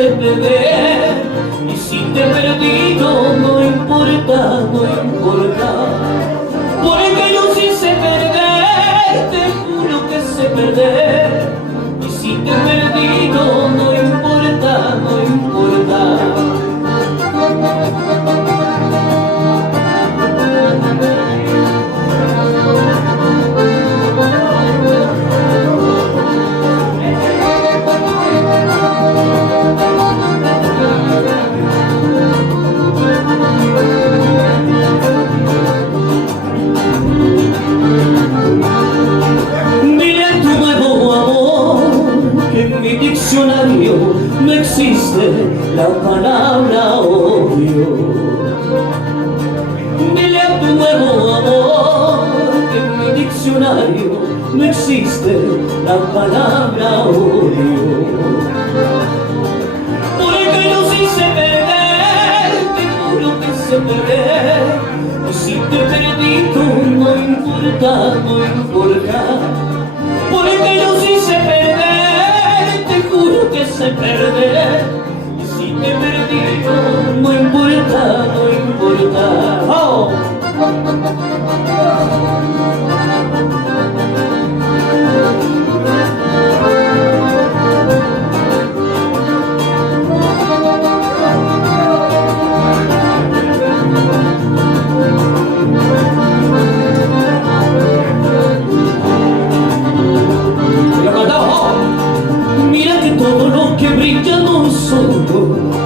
quise perder, y si te he perdido no importa, no importa, porque yo sí sé perder, te juro que sé perder, y si te he perdido no importa, no importa. No existe la palabra odio. Dile a tu nuevo amor que en mi diccionario no existe la palabra odio. Porque yo sí sé perder, te juro que sé perder, y si te he perdido no importa, no importa, porque yo sí sé perder, te juro que sé perder, y si te he perdido no importa, no importa. ¡Oh!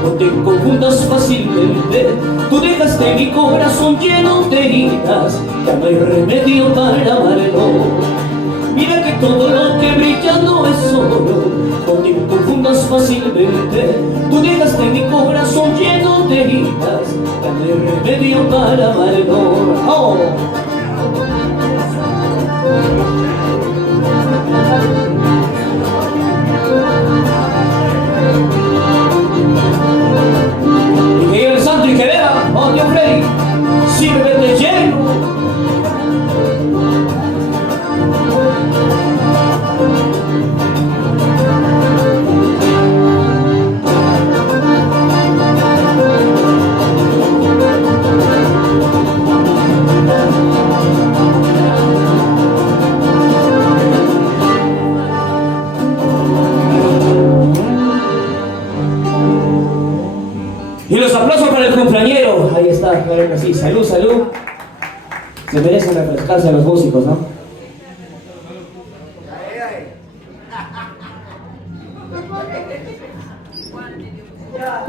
No te confundas fácilmente, tú dejaste mi corazón lleno de heridas, ya no hay remedio para amarlo. Mira que todo lo que brilla no es oro, no te confundas fácilmente, tú dejaste mi corazón lleno de heridas, ya no hay remedio para amarlo. ¡Oh! Sirve de lleno. Y los aplausos para el cumpleañero. Ahí está, claro que sí. Salud, salud. Se merecen refrescarse a los músicos, ¿no? Ya,